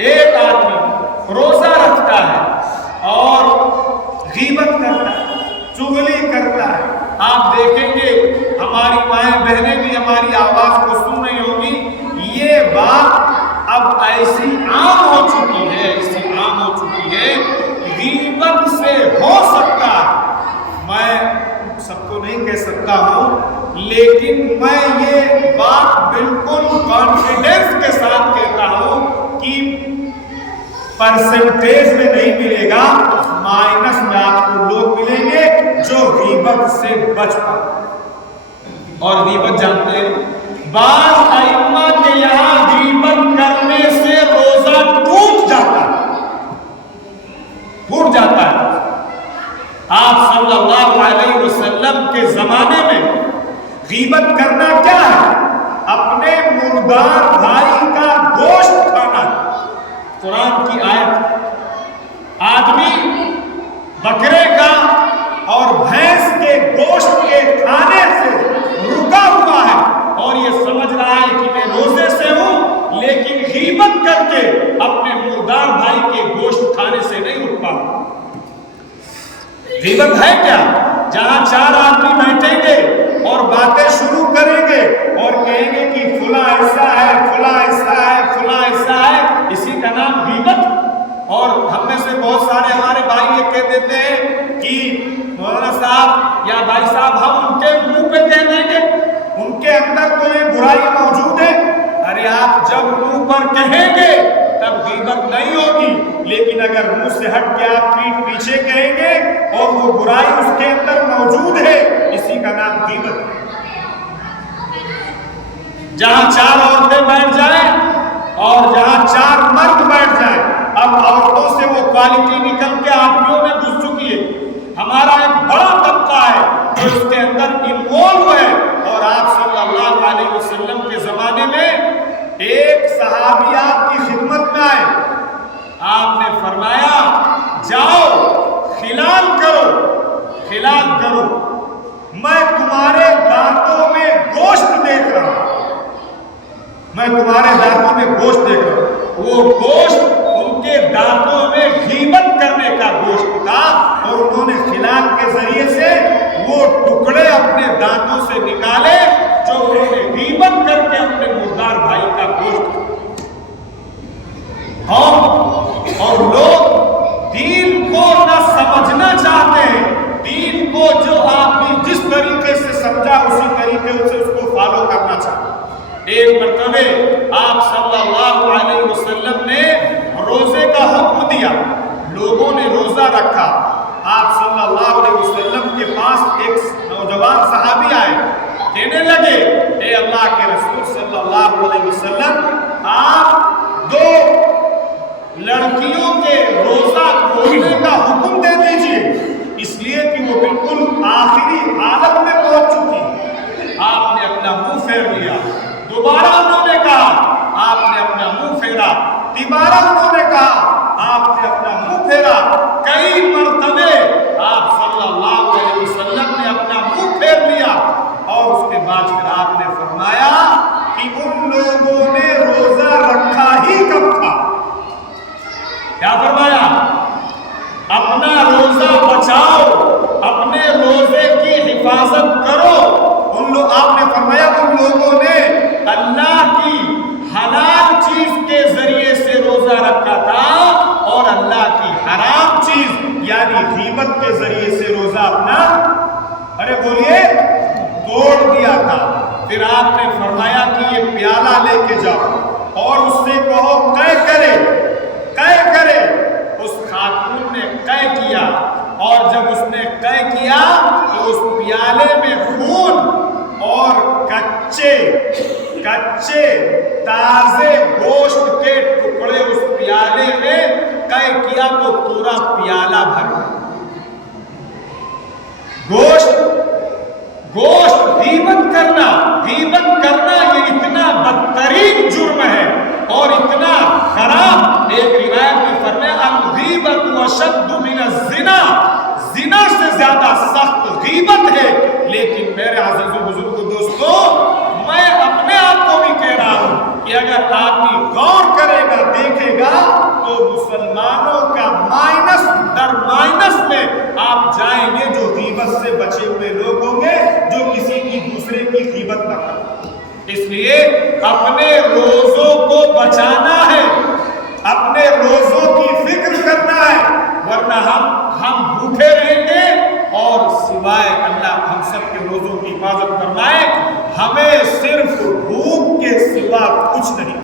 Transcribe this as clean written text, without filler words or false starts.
ایک آدمی روزہ رکھتا ہے اور غیبت کرتا ہے، چغلی کرتا ہے، آپ دیکھیں گے ہماری مائیں بہنیں بھی ہماری آواز کو سن رہی ہوں گی، یہ بات اب ایسی عام ہو چکی ہے، غیبت سے ہو سکتا ہے، میں سب کو نہیں کہہ سکتا ہوں، لیکن میں یہ بات بالکل کانفیڈنس کے ساتھ کہتا ہوں کہ پرسنٹیج میں نہیں ملے گا، مائنس میں آپ کو لوگ ملیں گے جو غیبت سے بچ پائے۔ اور غیبت جانتے ہیں بعض ائمہ کے یہاں غیبت کرنے سے روزہ ٹوٹ جاتا ہے۔ آپ صلی اللہ علیہ وسلم کے زمانے میں غیبت کرنا کیا ہے؟ اپنے مردار بھائی کا گوشت کھانا۔ قرآن کی آیت، آدمی بکرے کا اور بھینس کے گوشت کے کھانے سے رکا ہوا ہے اور یہ سمجھ رہا ہے کہ میں روزے سے ہوں، لیکن غیبت کر کے اپنے مردار بھائی کے گوشت کھانے سے نہیں رک پاؤں۔ غیبت ہے کیا؟ جہاں چار آدمی بیٹھیں گے اور باتیں شروع کریں گے اور کہیں گے کہ فلاں ایسا ہے، فلاں ایسا ہے، فلاں ایسا ہے، اسی کا نام غیبت۔ اور ہم میں سے بہت سارے ہمارے بھائی یہ کہہ دیتے ہیں کہ مولانا صاحب یا بھائی صاحب ہم ان کے منہ پہ کہہ دیں گے، ان کے اندر تو یہ برائی موجود ہے۔ ارے آپ جب منہ پر کہیں گے تب غیبت نہیں ہوگی، لیکن اگر منہ سے ہٹ کے آپ پیٹھ پیچھے کہیں گے اور وہ برائی اس کے اندر موجود ہے، اسی کا نام غیبت ہے۔ جہاں چار عورتیں بیٹھ جائیں اور جہاں چار مرد بیٹھ جائیں، اب عورتوں سے وہ کوالٹی نکل کے آدمیوں میں گھس چکی ہے۔ ہمارا ایک بڑا طبقہ ہے جو اس کے اندر انوالو ہے، اور آپ صلی اللہ علیہ وسلم کے زمانے میں ایک صحابی آپ کی خدمت میں آئے، آپ نے فرمایا جاؤ خلال کرو، میں تمہارے دانتوں میں گوشت دیکھ رہا ہوں، وہ گوشت ان کے دانتوں میں غیبت کرنے کا گوشت تھا، اور انہوں نے خلال کے ذریعے سے وہ ٹکڑے اپنے دانتوں سے نکالے جو انہوں نے غیبت کر کے اپنے مردار بھائی کا گوشت۔ اور لوگ دین کو نہ سمجھنا چاہتے ہیں، دین کو جو آپ نے جس طریقے سے سمجھا اسی طریقے سے اس کو فالو کرنا چاہتے ہیں۔ ایک مرتبہ آپ صلی اللہ علیہ وسلم نے روزے کا حکم دیا، لوگوں نے روزہ رکھا، آپ صلی اللہ علیہ وسلم کے پاس ایک نوجوان صحابی آئے، کہنے لگے اے اللہ کے رسول صلی اللہ علیہ وسلم، آپ دو لڑکیوں کے روزہ کھولنے کا حکم دے دیجئے، اس لیے کہ وہ بالکل آخری حالت میں پہنچ چکی۔ آپ نے اپنا منہ پھیر لیا، دوبارہ انہوں نے کہا، آپ نے اپنا منہ پھیرا، تیسرا انہوں نے کہا، آپ نے اپنا منہ پھیرا، کئی مرتبے آپ صلی اللہ علیہ وسلم نے اپنا منہ پھیر لیا، اور اس کے بعد پھر آپ نے فرمایا کہ ان لوگوں نے روزہ رکھا ہی کب تھا؟ کیا فرمایا؟ اپنا روزہ بچاؤ، اپنے روزے کی حفاظت کرو۔ آپ نے فرمایا ان لوگوں نے اللہ کی حلال چیز کے ذریعے سے روزہ رکھا تھا اور اللہ کی حرام چیز یعنی غیبت کے ذریعے سے روزہ اپنا توڑ دیا تھا۔ پھر آپ نے فرمایا کہ یہ پیالہ لے کے جاؤ اور اس سے کہو قے کرے۔ اس خاتون نے قے کیا، اور جب اس نے قے کیا تو اس پیالے میں خون اور کچے تازے گوشت کے ٹکڑے اس پیالے میں قے کیا تو پورا پیالہ بھر گیا۔ گوشت غیبت کرنا یہ اتنا بدترین جرم ہے اور اتنا خراب۔ ایک روایت میں فرمایا الغیبت اشد من الزنا، زنا سے زیادہ سخت غیبت ہے۔ لیکن میرے عزیز و بزرگ دوستو، میں اپنے آپ کو بھی کہہ رہا ہوں کہ اگر آدمی غور کرے گا دیکھے گا تو مسلمانوں کا مائنس در مائنس میں آپ جائیں گے جو غیبت سے بچے ہوئے لوگ ہوں گے، جو کسی کی دوسرے کی غیبت نہ کریں۔ اس لیے اپنے روزوں کو بچانا ہے، اپنے روزوں کی فکر کرنا ہے، ورنہ ہم بھوکے رہیں گے اور سوائے اللہ ہم سب کے روزوں کی حفاظت فرمائے، ہمیں صرف بھوک کے سوا کچھ نہیں۔